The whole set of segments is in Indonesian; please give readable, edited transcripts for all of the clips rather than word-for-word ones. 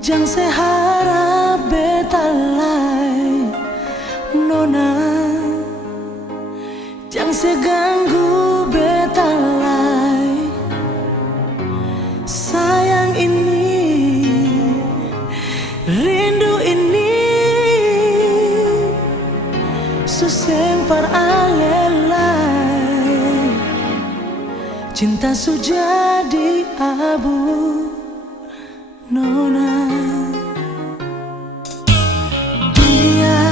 Jang seharap betalai nona, jang seganggu betalai. Sayang ini, rindu ini, suseng par alelai. Cinta sujadi abu nona. Dia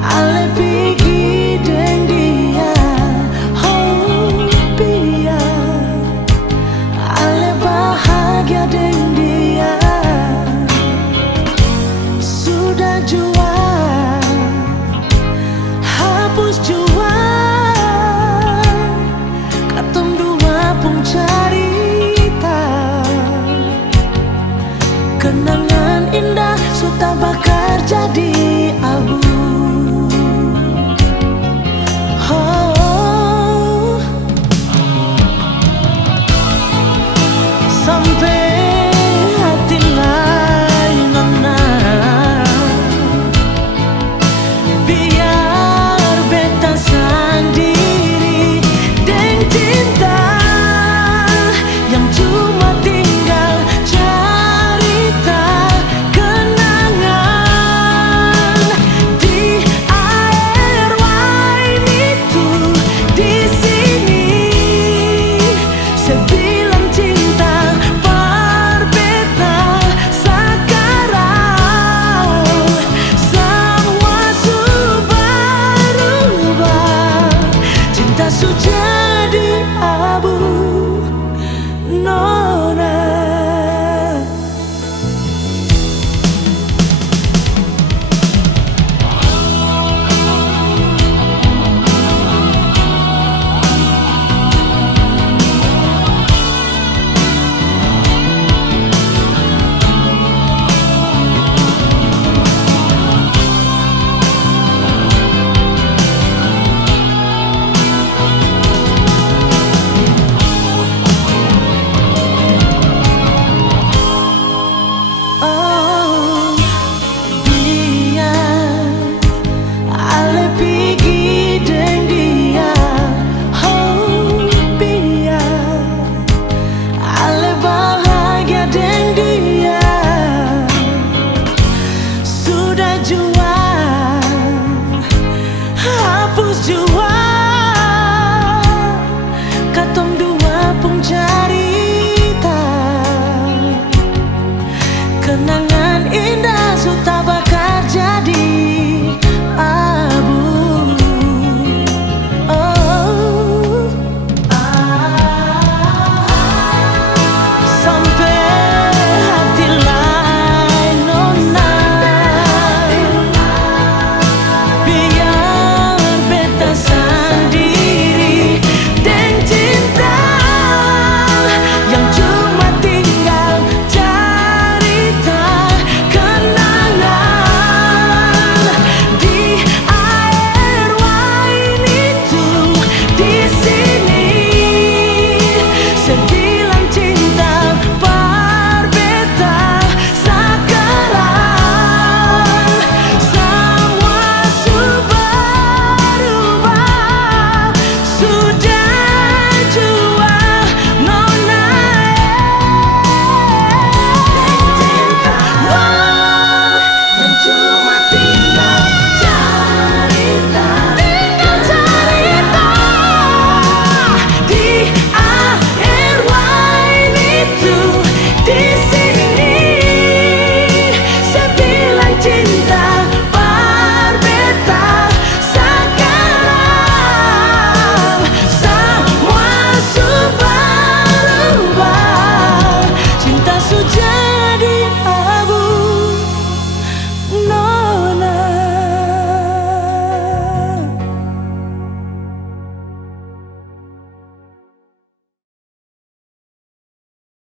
ale pergi deng dia, oh dia ale bahagia deng dia. Sudah jua hapus jua, katong dua pun carita. Kenangan indah sudah bakar jadi abu. Oh, sampai hati lain nona, biar beta sendiri deng cinta yang cuma tinggal cerita kenangan di air wine itu. Di sini sebilang cinta berbeda sekarang, semua sudah berubah. Cinta sudah jadi abu nona. Oh, dia ale pergi deng dia, oh dia ale bahagia deng dia. Sudah jua hapus jua, katong dua pun cerita. Kenangan indah sudah